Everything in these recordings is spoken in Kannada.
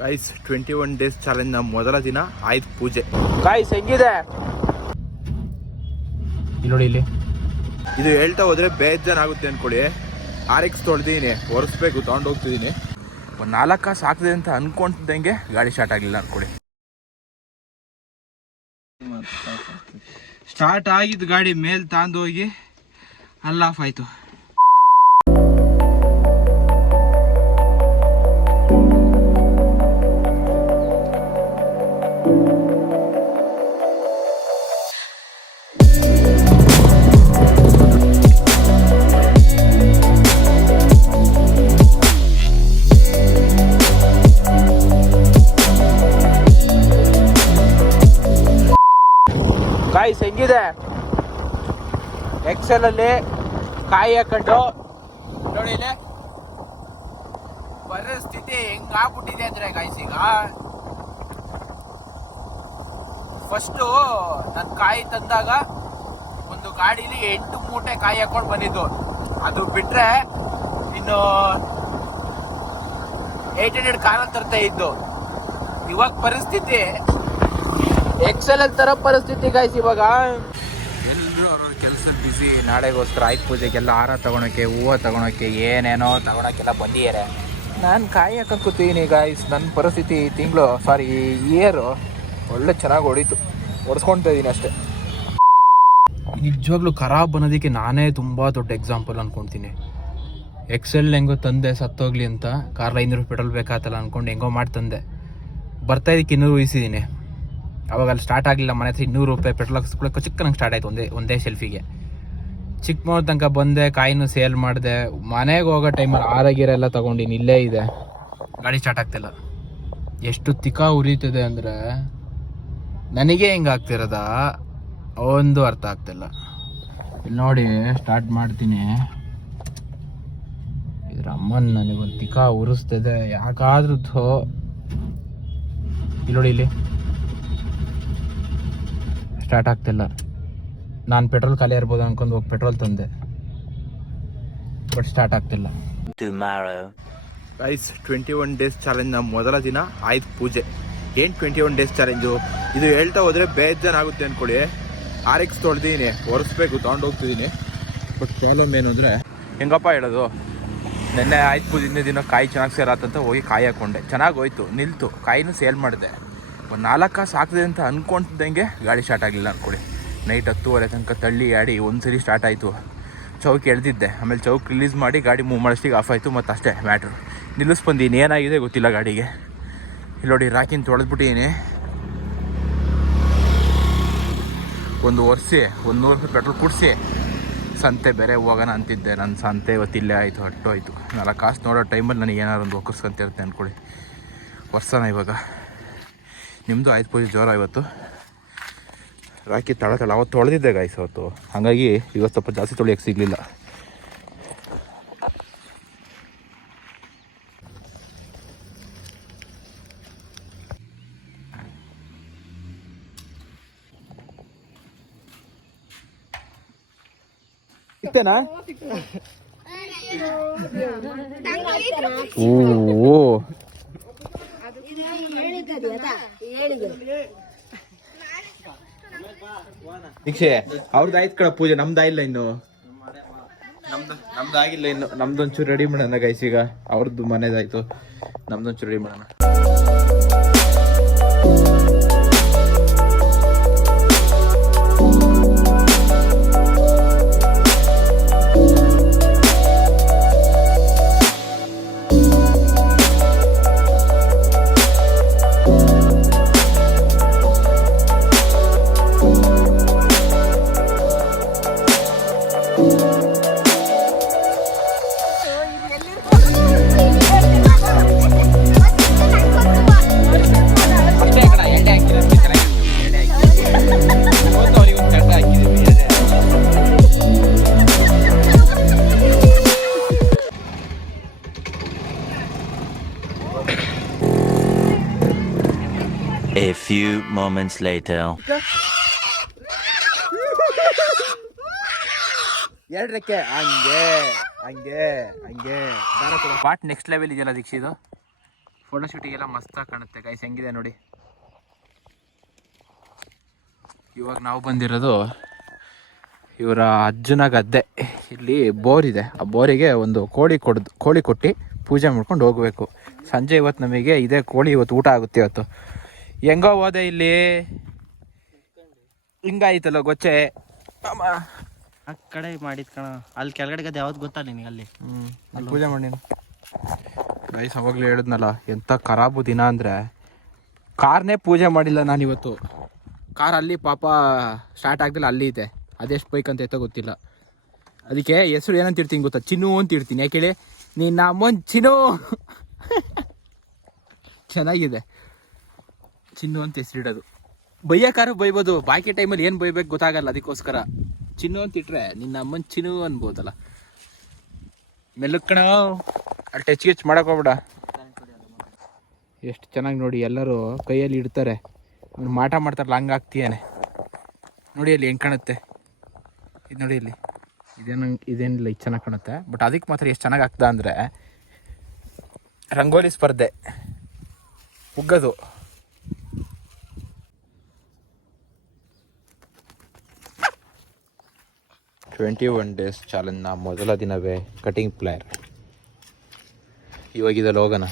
ಗೈಸ್ ಟ್ವೆಂಟಿ ಒನ್ ಡೇಸ್ ಚಾಲೆಂಜ್ನ ಮೊದಲ ದಿನ ಆಯ್ತು ಪೂಜೆ ಗೈಸ್ ಹೆಂಗಿದೆ? ಇಲ್ಲಿ ನೋಡಿ ಇಲ್ಲಿ. ಇದು ಹೇಳ್ತಾ ಹೋದ್ರೆ ಬೇಜಾನ್ ಆಗುತ್ತೆ ಅನ್ಕೊಳ್ಳಿ. ಆರ್ ಎಕ್ಸ್ ತೊಳ್ದಿದ್ದೀನಿ ಒರೆಸ್ಬೇಕು ತಗೊಂಡು ಹೋಗ್ತಿದ್ದೀನಿ. ಒಂದು ನಾಲ್ಕು ಕಾಸು ಹಾಕ್ತಿದೆ ಅಂತ ಅನ್ಕೊಂತಿದ್ದಂಗೆ ಗಾಡಿ ಸ್ಟಾರ್ಟ್ ಆಗಲಿಲ್ಲ ಅನ್ಕೊಳ್ಳಿ. ಸ್ಟಾರ್ಟ್ ಆಗಿದ್ದು ಗಾಡಿ ಮೇಲೆ ತಾಂದು ಹೋಗಿ ಅಲ್ಲ ಆಫ್ ಆಯ್ತು. ಎಕ್ಸೆಲ್ ಅಲ್ಲಿ ಕಾಯಿ ಹಾಕೊಂಡು ನೋಡಿ ಇಲ್ಲಿ. ಪರಿಸ್ಥಿತಿ ಹೆಂಗಾಗ್ಬಿಟ್ಟಿದೆ ಅಂದ್ರೆ ಗಾಯ್ಸ್ ಈಗ. ಫಸ್ಟು ನನ್ನ ಕಾಯಿ ತಂದಾಗ ಒಂದು ಗಾಡಿಲಿ ಎಂಟು ಮೂಟೆ ಕಾಯಿ ಹಾಕೊಂಡು ಬಂದಿದ್ದು. ಅದು ಬಿಟ್ರೆ ಇನ್ನು ಏಟ್ ಹಂಡ್ರೆಡ್ ಕಾರಲ್ಲಿ ತರ್ತಾ ಇದ್ದು. ಇವಾಗ ಪರಿಸ್ಥಿತಿ ಎಕ್ಸೆಲ್ ತರ ಪರಿಸ್ಥಿತಿ ಗಾಯ್ಸ್ ಇವಾಗ. ಎಲ್ಲರೂ ಬಿಸಿ ನಾಳೆಗೋಸ್ಕರ ಆಯ್ತು ಪೂಜೆಗೆಲ್ಲ ಹಾರ ತಗೊಳಕ್ಕೆ, ಹೂವು ತಗೊಳಕ್ಕೆ, ಏನೇನೋ ತಗೊಳಕ್ಕೆಲ್ಲ ಬಂದಿದ್ದಾರೆ. ನಾನು ಕಾಯಿ ಹಾಕಕ್ ಕೂತೀನಿ ಗಾಯ್ಸ್ ನನ್ನ ಪರಿಸ್ಥಿತಿ ತಿಂಗಳು ಸಾರಿ ಇಯರು ಒಳ್ಳೆ ಚೆನ್ನಾಗಿ ಹೊಡೀತು. ಹೊಡೆಸ್ಕೊಳ್ತಾ ಇದ್ದೀನಿ ಅಷ್ಟೇ. ನಿಜವಾಗ್ಲೂ ಖರಾಬ್ ಅನ್ನೋದಕ್ಕೆ ನಾನೇ ತುಂಬ ದೊಡ್ಡ ಎಕ್ಸಾಂಪಲ್ ಅನ್ಕೊತೀನಿ. ಎಕ್ಸೆಲ್ ಹೆಂಗೋ ತಂದೆ ಸತ್ತೋಗ್ಲಿ ಅಂತ ಕಾರ್ ಐನೂರು ಪೆಟ್ರೋಲ್ ಬೇಕಾತಲ್ಲ ಅನ್ಕೊಂಡು ಹೆಂಗೋ ಮಾಡಿ ತಂದೆ. ಬರ್ತಾ ಇದಕ್ಕೆ ಇನ್ನೂರು ಉಯಿಸಿದ್ದೀನಿ. ಅವಾಗ ಅಲ್ಲಿ ಸ್ಟಾರ್ಟ್ ಆಗಲಿಲ್ಲ, ಮನೆ ಹತ್ರ ಇನ್ನೂರು ರೂಪಾಯಿ ಪೆಟ್ರೋಲ್ ಹಾಕ್ಸ್ಕೊಳಕ್ಕೆ ಚಿಕ್ಕನಂಗೆ ಸ್ಟಾರ್ಟ್ ಆಯಿತು ಒಂದೇ ಒಂದೇ ಶೆಲ್ಫಿಗೆ ಚಿಕ್ಕಮೂರ್ ತನಕ ಬಂದೆ, ಕಾಯಿನೂ ಸೇಲ್ ಮಾಡಿದೆ. ಮನೆಗೆ ಹೋಗೋ ಟೈಮಲ್ಲಿ ಆರಗಿರ ಎಲ್ಲ ತಗೊಂಡಿನಿ, ಇಲ್ಲೇ ಇದೆ. ಗಾಡಿ ಸ್ಟಾರ್ಟ್ ಆಗ್ತಿಲ್ಲ. ಎಷ್ಟು ತಿಕ್ಕ ಉರಿತದೆ ಅಂದರೆ ನನಗೆ ಹಿಂಗೆ ಆಗ್ತಿರೋದ? ಒಂದು ಅರ್ಥ ಆಗ್ತಿಲ್ಲ. ನೋಡಿ ಸ್ಟಾರ್ಟ್ ಮಾಡ್ತೀನಿ. ಇದ್ರ ಅಮ್ಮನ ನನಗೊಂದು ತಿಕ್ಕ ಉರಿಸ್ತಿದೆ. ಯಾಕಾದ್ರೂ ಇಲ್ಲಿ ನೋಡಿ ಇಲ್ಲಿ. ಸ್ಟಾರ್ಟ್ ಆಗ್ತಿಲ್ಲ. ನಾನು ಪೆಟ್ರೋಲ್ ಖಾಲಿ ಇರ್ಬೋದು ಅನ್ಕೊಂಡು ಹೋಗಿ ಪೆಟ್ರೋಲ್ ತಂದೆ. ಬಟ್ ಸ್ಟಾರ್ಟ್ ಆಗ್ತಿಲ್ಲ. ಐಸ್ ಟ್ವೆಂಟಿ ಒನ್ ಡೇಸ್ ಚಾಲೆಂಜ್ನ ಮೊದಲ ದಿನ ಆಯ್ತು ಪೂಜೆ. ಏನು ಟ್ವೆಂಟಿ ಒನ್ ಡೇಸ್ ಚಾಲೆಂಜು ಇದು ಹೇಳ್ತಾ ಹೋದರೆ ಬೇಜಾನ್ ಆಗುತ್ತೆ ಅನ್ಕೊಳ್ಳಿ. ಆರ್ ತೊಳ್ದೀನಿ ತೊಳ್ದಿದ್ದೀನಿ ಒರೆಸ್ಬೇಕು ತಗೊಂಡು ಹೋಗ್ತಿದ್ದೀನಿ ಬಟ್ ಪ್ರಾಬ್ಲಮ್ ಏನು ಅಂದರೆ ಹೆಂಗಪ್ಪ ಹೇಳೋದು? ನೆನ್ನೆ ಆಯ್ತು ಪೂಜೆ ಇನ್ನೇ ದಿನ ಕಾಯಿ ಚೆನ್ನಾಗಿ ಸೇರಾತಂತ ಹೋಗಿ ಕಾಯಿ ಹಾಕೊಂಡೆ. ಚೆನ್ನಾಗಿ ಹೋಯ್ತು ನಿಲ್ತು ಕಾಯಿನೂ ಸೇಲ್ ಮಾಡಿದೆ. ಒಂದು ನಾಲ್ಕು ಕಾಸು ಹಾಕ್ತಿದೆ ಅಂತ ಅಂದ್ಕೊಂತಿದ್ದಂಗೆ ಗಾಡಿ ಸ್ಟಾರ್ಟ್ ಆಗಲಿಲ್ಲ ಅನ್ಕೊಳ್ಳಿ. ನೈಟ್ ಹತ್ತುವರೆ ತನಕ ತಳ್ಳಿ ಆಡಿ ಒಂದ್ಸರಿ ಸ್ಟಾರ್ಟ್ ಆಯಿತು. ಚೌಕ್ ಎಳ್ದಿದ್ದೆ. ಆಮೇಲೆ ಚೌಕ್ ರಿಲೀಸ್ ಮಾಡಿ ಗಾಡಿ ಮೂವ್ ಮಾಡೋಷ್ಟಿಗೆ ಆಫ್ ಆಯಿತು ಮತ್ತು ಅಷ್ಟೇ ಮ್ಯಾಟ್ರು ನಿಲ್ಲಿಸ್ಬಂದೀನಿ. ಏನಾಗಿದೆ ಗೊತ್ತಿಲ್ಲ ಗಾಡಿಗೆ. ಇಲ್ಲಿ ನೋಡಿ ರಾಕಿನ ತೊಳೆದ್ಬಿಟ್ಟಿದ್ದೀನಿ ಒಂದು ಒರೆಸಿ, ಒಂದು ನೂರು ರೂಪಾಯಿ ಪೆಟ್ರೋಲ್ ಕುಡಿಸಿ. ಸಂತೆ ಬೇರೆ ಹೋಗೋಣ ಅಂತಿದ್ದೆ. ನನ್ನ ಸಂತೆ ಇವತ್ತಿಲ್ಲೇ ಆಯಿತು ಹೊಟ್ಟು ಆಯಿತು ನಾಲ್ಕು ಕಾಸು ನೋಡೋ ಟೈಮಲ್ಲಿ ನನಗೆ ಏನಾರು ಒಂದು ಒಕ್ಕರ್ಸ್ಕೊಂತ ಅಂದ್ಕೊಳ್ಳಿ ವರ್ಷನ ಇವಾಗ. ನಿಮ್ಮದು ಆಯ್ತು ಪೂಜೆ, ಜೋರ ಇವತ್ತು. ರಾಕಿ ತಳ ತಳ ಅವತ್ತು ತೊಳೆದಿದ್ದೆ ಗಾಯ್ಸ್ ಅವತ್ತು. ಹಾಗಾಗಿ ಇವತ್ತು ಸ್ವಲ್ಪ ಜಾಸ್ತಿ ತೊಳೆಯೋಕೆ ಸಿಗಲಿಲ್ಲ. ಓ. ದೀಕ್ಷೆ ಅವ್ರದ್ದು ಆಯ್ತು ಕಣ ಪೂಜೆ, ನಮ್ದು ಆಗಿಲ್ಲ ಇನ್ನು. ನಮ್ದು ನಮ್ದು ಆಗಿಲ್ಲ ಇನ್ನು. ನಮ್ದೊಂಚೂರು ರೆಡಿ ಮಾಡೋಣ ಗೈಸ್ ಈಗ. ಅವ್ರದ್ದು ಮನೆದಾಯ್ತು. ನಮ್ದೊಂಚೂರು ರೆಡಿ ಮಾಡೋಣ. Few moments later. ಎರಡಕ್ಕೆ ಹಂಗೆ ಹಂಗೆ ಹಂಗೆ. ಪಾಟ್ ನೆಕ್ಸ್ಟ್ ಲೆವೆಲ್ ಇದೆಯಲ್ಲ ದೀಕ್ಷೆ ಇದು ಫೋಟೋ ಶೂಟಿಗೆಲ್ಲ ಮಸ್ತಾಗಿ ಕಾಣುತ್ತೆ. ಗೈಸ್ ಹೆಂಗಿದೆ ನೋಡಿ? ಇವಾಗ ನಾವು ಬಂದಿರೋದು ಇವರ ಅಜ್ಜನ ಗದ್ದೆ. ಇಲ್ಲಿ ಬೋರ್ ಇದೆ. ಆ ಬೋರಿಗೆ ಒಂದು ಕೋಳಿ ಕೊಡ್ದು ಕೋಳಿ ಕೊಟ್ಟು ಪೂಜೆ ಮಾಡ್ಕೊಂಡು ಹೋಗಬೇಕು. ಸಂಜೆ ಇವತ್ತು ನಮಗೆ ಇದೇ ಕೋಳಿ ಇವತ್ತು ಊಟ ಆಗುತ್ತೆ ಇವತ್ತು. ಹೆಂಗೋ ಹೋದೆ ಇಲ್ಲಿ. ಹಿಂಗಾಯ್ತಲ್ಲ ಗೊಚ್ಚೆ ಅಮ್ಮ. ಆ ಕಡೆ ಮಾಡಿದ್ ಕಣ. ಅಲ್ಲಿ ಕೆಳಗಡೆ ಅದು ಯಾವ್ದು ಗೊತ್ತಾ ನಿನಗೆ ಅಲ್ಲಿ? ಹ್ಮ್ ಅಲ್ಲಿ ಪೂಜೆ ಮಾಡಿ ಗೈಸ್ ಅವಾಗಲೇ ಹೇಳಿದ್ನಲ್ಲ ಎಂಥ ಖರಾಬು ದಿನ ಅಂದರೆ ಕಾರ್ನೇ ಪೂಜೆ ಮಾಡಿಲ್ಲ ನಾನು ಇವತ್ತು ಕಾರ್ ಅಲ್ಲಿ ಪಾಪ ಸ್ಟಾರ್ಟ್ ಆಗ್ದಿಲ್ಲ ಅಲ್ಲಿ ಇದೆ. ಅದೆಷ್ಟು ಬೈಕ್ ಅಂತ ಎತ್ತ ಗೊತ್ತಿಲ್ಲ. ಅದಕ್ಕೆ ಹೆಸರು ಏನಂತ ಇರ್ತೀನಿ ಗೊತ್ತಾ? ಚಿನ್ನು ಅಂತ ಇರ್ತೀನಿ. ಯಾಕೆ ಹೇಳಿ? ನೀನು ಅಮ್ಮನ್ ಚಿನ್ನು. ಚೆನ್ನಾಗಿದೆ. ಚಿನ್ನು ಅಂತ ಹೆಸರಿಡೋದು. ಬೈಯಕಾರು ಬೈಬೋದು, ಬಾಕಿ ಟೈಮಲ್ಲಿ ಏನು ಬೈಬೇಕು ಗೊತ್ತಾಗಲ್ಲ, ಅದಕ್ಕೋಸ್ಕರ. ಚಿನ್ನು ಅಂತ ಇಟ್ಟರೆ ನಿನ್ನ ಅಮ್ಮನ ಚಿನ್ನು ಅನ್ಬೋದಲ್ಲ. ಮೆಲ್ಲಕ್ಕಣ ಟಚ್ ಗಿಚ್ ಮಾಡೋಕ್ಕೋಗ್ಬೇಡ ಎಷ್ಟು ಚೆನ್ನಾಗಿ ನೋಡಿ ಎಲ್ಲರೂ ಕೈಯಲ್ಲಿ ಇಡ್ತಾರೆ. ಅವ್ನು ಮಾಟ ಮಾಡ್ತಾರಲ್ಲ, ಹಂಗೆ ಆಗ್ತೀಯಾನೆ. ನೋಡಿ ಅಲ್ಲಿ ಹೆಂಗೆ ಕಾಣುತ್ತೆ. ಇದು ನೋಡಿ ಇಲ್ಲಿ. ಇದೇನು ಇದೇನಿಲ್ಲ ಇದು ಚೆನ್ನಾಗಿ ಕಾಣುತ್ತೆ. ಬಟ್ ಅದಕ್ಕೆ ಮಾತ್ರ ಎಷ್ಟು ಚೆನ್ನಾಗಿ ಆಗ್ತಾ ಅಂದರೆ, ರಂಗೋಲಿ ಸ್ಪರ್ಧೆ. ಉಗ್ಗದು. ಟ್ವೆಂಟಿ ಒನ್ ಡೇಸ್ ಚಾಲೆಂಜ್ನ ಮೊದಲ ದಿನವೇ ಕಟಿಂಗ್ ಪ್ಲೇಯರ್ ಇವಾಗಿದೆ ಹೋಗೋಣ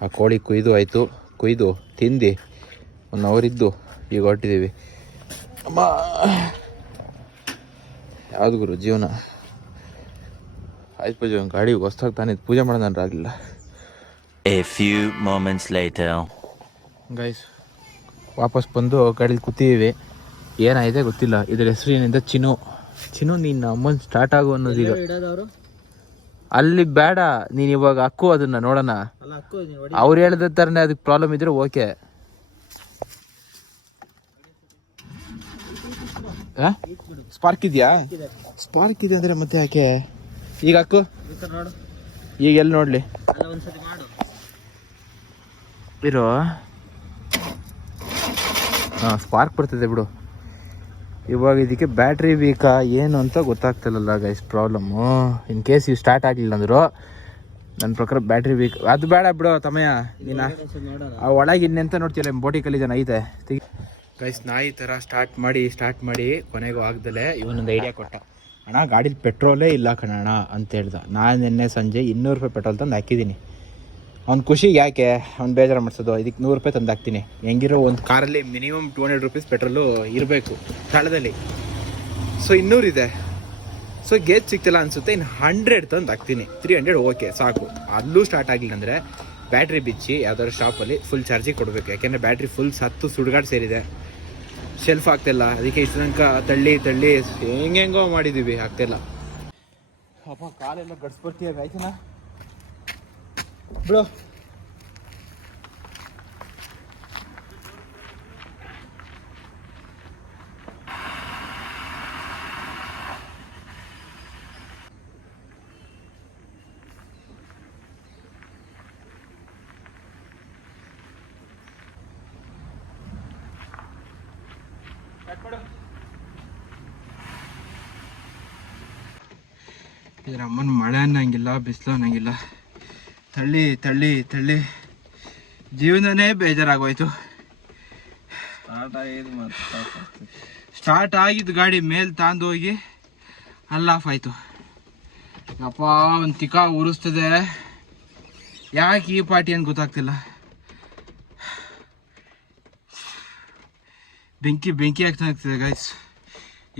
ಆ ಕೋಳಿ ಕುಯ್ದು ಆಯಿತು ಕುಯ್ದು ತಿಂದು ಒನ್ ಅವರಿದ್ದು ಈಗ ಹೊರಟಿದ್ದೀವಿ. ಅಮ್ಮ! ಯಾವ್ದು ಗುರು ಜೀವನ? ಆಯ್ತು ಪೂಜೆ ಗಾಡಿ ಹೊಸ್ದಾಗಿ ತಾನಿದ್ದು ಪೂಜೆ ಮಾಡೋಣ ಆಗಲಿಲ್ಲ. A few moments later guys ವಾಪಸ್ ಬಂದು ಗಾಡೀಲಿ ಕೂತಿದ್ದೀವಿ ಏನಾಗಿದೆ ಗೊತ್ತಿಲ್ಲ. ಇದ್ರ ಹೆಸರು ಏನಿದೆ? ಚಿನ್ನು. ಚಿನ್ನು ನೀನು ಅಮ್ಮನ್ ಸ್ಟಾರ್ಟ್ ಆಗು ಅನ್ನೋದು ಈಗ. ಅಲ್ಲಿ ಬೇಡ ನೀನು ಇವಾಗ ಹಕ್ಕು ಅದನ್ನ ನೋಡೋಣ. ಅಕ್ಕು ಅವ್ರು ಹೇಳಿದ ತರನೇ ಅದಕ್ಕೆ ಪ್ರಾಬ್ಲಮ್ ಇದ್ರೆ ಓಕೆ ಸ್ಪಾರ್ಕ್ ಇದೆಯಾ? ಸ್ಪಾರ್ಕ್ ಇದೆ ಅಂದ್ರೆ ಮತ್ತೆ ಯಾಕೆ? ಈಗ ಅಕ್ಕು ಈಗ ಎಲ್ಲಿ ನೋಡ್ಲಿ? ಇರೋ. ಹಾಂ ಸ್ಪಾರ್ಕ್ ಬರ್ತದೆ ಬಿಡು. ಇವಾಗ ಇದಕ್ಕೆ ಬ್ಯಾಟ್ರಿ ಬೇಕಾ, ಏನು ಅಂತ ಗೊತ್ತಾಗ್ತಿಲ್ಲಲ್ಲ ಗೈಸ್ ಪ್ರಾಬ್ಲಮ್ಮು ಇನ್ ಕೇಸ್ ಇವು ಸ್ಟಾರ್ಟ್ ಆಗಲಿಲ್ಲ ಅಂದರು ನನ್ನ ಪ್ರಕಾರ ಬ್ಯಾಟ್ರಿ ಬೇಕು. ಅದು ಬೇಡ ಬಿಡು ತಮಯ ನೀನು? ಆ ಒಳಗೆ ಇನ್ನೆಂತ ನೋಡ್ತೀರ ಬೋಟಿ ಕಲಿಜನ ಐತೆ. ಗೈಸ್ ನಾಯಿ ಥರ ಸ್ಟಾರ್ಟ್ ಮಾಡಿ ಸ್ಟಾರ್ಟ್ ಮಾಡಿ ಕೊನೆಗೂ ಆಗ್ದಲೇ ಇವನೊಂದು ಐಡಿಯಾ ಕೊಟ್ಟ. ಅಣ್ಣ, ಗಾಡೀಲಿ ಪೆಟ್ರೋಲೇ ಇಲ್ಲ ಕಣಣ್ಣ ಅಂತ ಹೇಳ್ದ. ನಾನು ನಿನ್ನೆ ಸಂಜೆ ಇನ್ನೂರು ರೂಪಾಯಿ ಪೆಟ್ರೋಲ್ ತಂದು ಹಾಕಿದ್ದೀನಿ. ಅವ್ನ ಖುಷಿಗೆ ಯಾಕೆ? ಅವ್ನು ಬೇಜಾರು ಮಾಡಿಸೋದು. ಇದಕ್ಕೆ ನೂರು ರೂಪಾಯಿ ತಂದು ಹಾಕ್ತೀನಿ. ಹೆಂಗಿರೋ ಒಂದು ಕಾರಲ್ಲಿ minimum two hundred rupees petrol ಇರಬೇಕು ಸ್ಥಳದಲ್ಲಿ ಸೊ ಇನ್ನೂರಿದೆ ಸೊ ಗೇಜ್ ಸಿಗ್ತಿಲ್ಲ ಅನ್ಸುತ್ತೆ. ಇನ್ನು ಹಂಡ್ರೆಡ್ ತಂದು ಹಾಕ್ತೀನಿ. ತ್ರೀ ಹಂಡ್ರೆಡ್ ಓಕೆ ಸಾಕು. ಅಲ್ಲೂ ಸ್ಟಾರ್ಟ್ ಆಗಲಿಲ್ಲ ಅಂದರೆ ಬ್ಯಾಟ್ರಿ ಬಿಚ್ಚಿ ಯಾವ್ದಾದ್ರು ಶಾಪಲ್ಲಿ ಫುಲ್ ಚಾರ್ಜಿಗೆ ಕೊಡಬೇಕು. ಯಾಕೆಂದರೆ ಬ್ಯಾಟ್ರಿ ಫುಲ್ ಸತ್ತು ಸುಡುಗಾಡು ಸೇರಿದೆ. ಶೆಲ್ಫ್ ಆಗ್ತಿಲ್ಲ. ಅದಕ್ಕೆ ಇಷ್ಟು ತನಕ ತಳ್ಳಿ ತಳ್ಳಿ ಹೆಂಗೆಂಗೋ ಮಾಡಿದ್ದೀವಿ ಆಗ್ತಿಲ್ಲ. ಅಪ್ಪ, ಕಾಲೆಲ್ಲ ಗಡ್ಸ್ಬರ್ತೀಯ ಆಯ್ತನಾ ಬಿಡು ಇದ್ರ ಅಮ್ಮನ ಮಳೆ ಅನ್ನಂಗಿಲ್ಲ ಬಿಸಿಲು ಅನ್ನಂಗಿಲ್ಲ. ತಳ್ಳಿ ತಳ್ಳಿ ತಳ್ಳಿ. ಜೀವನನೇ ಬೇಜಾರಾಗೋಯ್ತು. ಸ್ಟಾರ್ಟ್ ಆಗಿದ್ದು ಗಾಡಿ ಮೇಲೆ ತಾಂದು ಹೋಗಿ ಅಲ್ಲಿ ಆಫ್ ಆಯಿತು. ಅಪ್ಪ ಒಂದು ತಿಕ್ಕ ಉರಿಸ್ತದೆ. ಯಾಕೆ ಈ ಪಾರ್ಟಿ ಏನು ಗೊತ್ತಾಗ್ತಿಲ್ಲ. ಬೆಂಕಿ ಬೆಂಕಿ ಆಗ್ತಾ ಆಗ್ತದೆ ಗೈಸ್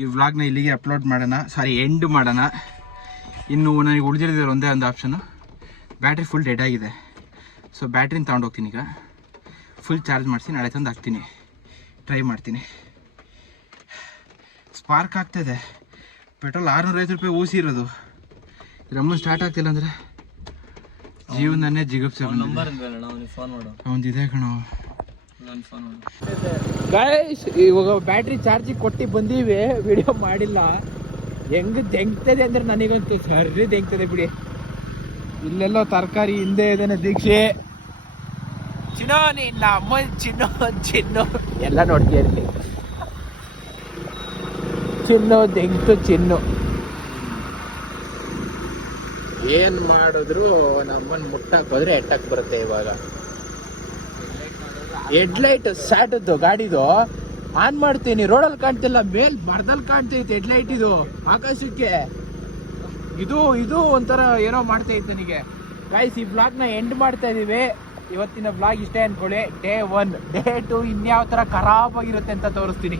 ಈ ವ್ಲಾಗ್ನ ಇಲ್ಲಿಗೆ ಅಪ್ಲೋಡ್ ಮಾಡೋಣ. ಸಾರಿ ಎಂಡ್ ಮಾಡೋಣ. ಇನ್ನು ನನಗೆ ಉಳಿದಿರೋದಿರೋ ಒಂದೇ ಒಂದು ಆಪ್ಷನು ಬ್ಯಾಟ್ರಿ ಫುಲ್ ಡೆಡ್ ಆಗಿದೆ. ಸೊ ಬ್ಯಾಟ್ರಿನ ತಗೊಂಡು ಹೋಗ್ತೀನಿ ಈಗ. ಫುಲ್ ಚಾರ್ಜ್ ಮಾಡಿಸಿ ನಾಳೆ ತಂದು ಹಾಕ್ತೀನಿ. ಟ್ರೈ ಮಾಡ್ತೀನಿ. ಸ್ಪಾರ್ಕ್ ಆಗ್ತಾಯಿದೆ ಪೆಟ್ರೋಲ್ ಆರುನೂರೈವತ್ತು ರೂಪಾಯಿ ಊಸಿ ಇರೋದು. ರಮ್ಮ ಸ್ಟಾರ್ಟ್ ಆಗ್ತಿಲ್ಲ ಅಂದರೆ ಜೀವನನೇ ಜಿಗುಪ್ಸೆ ಇದೆ ಕಣೋ. ಗೈಸ್ ಇವಾಗ ಬ್ಯಾಟ್ರಿ ಚಾರ್ಜಿಗೆ ಕೊಟ್ಟು ಬಂದೀವಿ. ವಿಡಿಯೋ ಮಾಡಿಲ್ಲ. ಹೆಂಗ್ ದೆಂಗ್ತದೆ ಅಂದ್ರೆ ನನಗಂತೂ ಸರಿ ದೆಂಗ್ತದೆ ಬಿಡಿ. ಇಲ್ಲೆಲ್ಲೋ ತರಕಾರಿ ಹಿಂದೆ ಇದೇನೆ ದೀಕ್ಷೆ. ಚಿನ್ನೋ ನಿನ್ನ ಅಮ್ಮ ಚಿನ್ನೋ ಚಿನ್ನೋ. ಎಲ್ಲ ನೋಡ್ತೀಯ ಇಲ್ಲಿ? ಚಿನ್ನು ದೆಂಗ್ತು ಚಿನ್ನು. ಏನ್ ಮಾಡಿದ್ರು ನಮ್ಮನ್ ಮುಟ್ಟಕ್ ಹೋದ್ರೆ ಎಟ್ಟಕ್ ಬರುತ್ತೆ ಇವಾಗ? ಹೆಡ್ಲೈಟ್ ಸ್ಯಾಟದ್ದು ಗಾಡಿದು. ಆನ್ ಮಾಡ್ತೀನಿ ರೋಡಲ್ಲಿ ಕಾಣ್ತಿಲ್ಲ ಮೇಲ್ ಬರ್ದಲ್ಲಿ ಕಾಣ್ತೈತೆ ಹೆಡ್ಲೈಟ್ ಇದು ಆಕಾಶಕ್ಕೆ. ಇದು ಇದು ಒಂಥರ ಏನೋ ಇತ್ತು ನನಗೆ. ಗಾಯ್ಸ್ ಈ ಬ್ಲಾಗ್ನ ಎಂಡ್ ಮಾಡ್ತಾ ಇದೀವಿ. ಇವತ್ತಿನ ಬ್ಲಾಗ್ ಇಷ್ಟೇ ಅನ್ಕೊಳ್ಳಿ. ಡೇ ಒನ್ ಡೇ ಟು ಇನ್ಯಾವ ತರ ಖರಾಬಾಗಿರುತ್ತೆ ಅಂತ ತೋರಿಸ್ತೀನಿ.